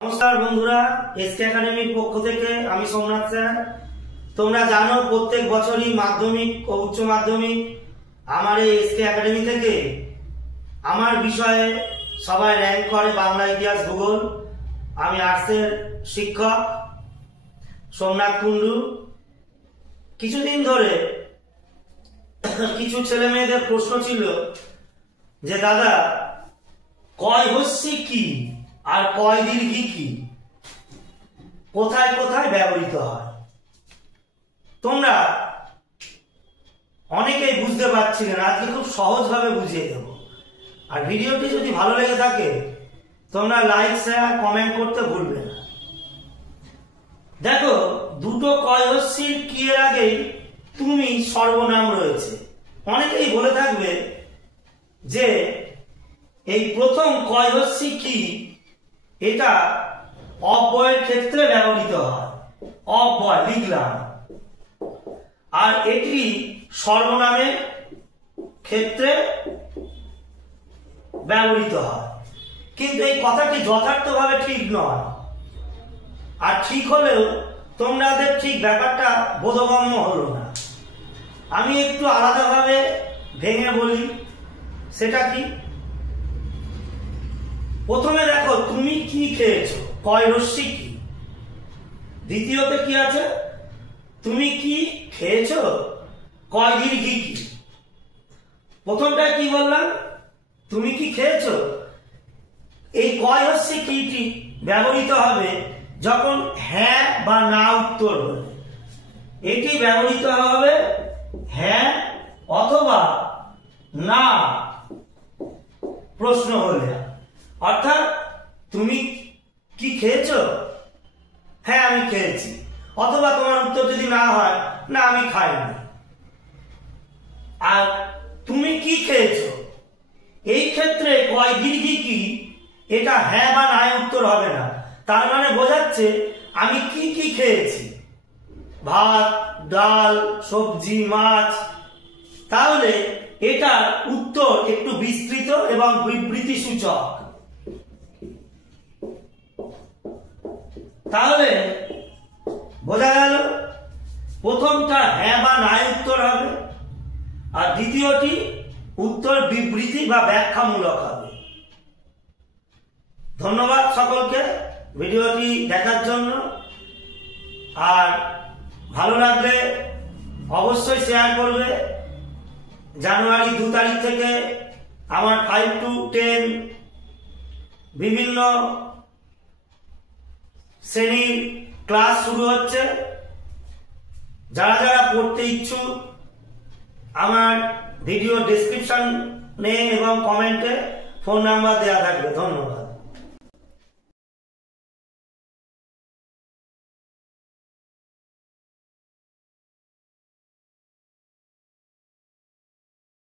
নমস্কার বন্ধুরা, এসকে একাডেমির পক্ষ থেকে আমি সোমনাথ স্যার। তোমরা জানো প্রত্যেক বছরই মাধ্যমিক ও উচ্চ মাধ্যমিক আমার এই এসকে একাডেমি থেকে আমার বিষয়ে সবাই র্যাঙ্ক করে, বাংলা, ইতিহাস, ভূগোল। আমি আর্টসের শিক্ষক সোমনাথ কুন্ডু। কিছুদিন ধরে কিছু ছেলে মেয়েদের প্রশ্ন ছিল যে দাদা, কয় হস্যি কি আর কয় দীর্ঘি কি, কোথায় কোথায় ব্যবহৃত হয়। তোমরা অনেকেই বুঝতে পারছিলেন, আজকে খুব সহজভাবে বুঝিয়ে দেব। আর ভিডিওটি যদি ভালো লেগে থাকে তোমরা লাইক, শেয়ার, কমেন্ট করতে ভুলবে না। দেখো, দুটো কয় হস্যির কি এর আগেই তুমি সর্বনাম রয়েছে। অনেকেই বলে থাকবে যে এই প্রথম কয় হস্যি কি, এটা অব্যয়ের ক্ষেত্রে ব্যবহৃত হয়। অব্যয় লিখলাম, আর এটি সর্বনামের ক্ষেত্রে ব্যবহৃত হয়। কিন্তু এই কথাটি যথার্থভাবে ঠিক নয়। আর ঠিক হলেও তোমাদের ঠিক ব্যাপারটা বোধগম্য হলো না। আমি একটু আলাদাভাবে ভেঙে বলি, সেটা কি। প্রথমে দেখো, তুমি কি খেয়েছো, কয় হস্যি কি। দ্বিতীয়তে কি আছে, তুমি কি খেয়েছো, কয় দীর্ঘি কি। প্রথমটা কি বললাম, তুমি কি খেয়েছো। এই কয় হস্যি কিটি ব্যবহৃত হবে যখন হ্যাঁ বা না উত্তর হলে। এটি ব্যবহৃত হবে হ্যাঁ অথবা না প্রশ্ন হলে। অর্থাৎ তুমি কি খেয়েছো, হ্যাঁ আমি খেয়েছি, অথবা তোমার উত্তর যদি না হয়, না আমি খাইনি। আর তুমি কি খেয়েছো, এই ক্ষেত্রে কয় দীর্ঘি কি, এটা হ্যাঁ বা না উত্তর হবে না। তার মানে বোঝাচ্ছে আমি কি কি খেয়েছি, ভাত, ডাল, সবজি, মাছ। তাহলে এটার উত্তর একটু বিস্তৃত এবং বিবৃতি সূচক। তাহলে বোঝা গেল, প্রথমটা হ্যাঁ বা না উত্তর হবে, আর দ্বিতীয়টি উত্তর বিবৃতি বা ব্যাখ্যামূলক হবে। ধন্যবাদ সকলকে ভিডিওটি দেখার জন্য। আর ভালো লাগলে অবশ্যই শেয়ার করবে। জানুয়ারি 2 তারিখ থেকে আমার 5 to 10 বিভিন্ন শ্রেণীর ক্লাস শুরু হচ্ছে। যারা যারা পড়তে ইচ্ছুক, আমার ভিডিও ডেসক্রিপশনে এবং কমেন্টে ফোন নাম্বার দেওয়া থাকবে। ধন্যবাদ।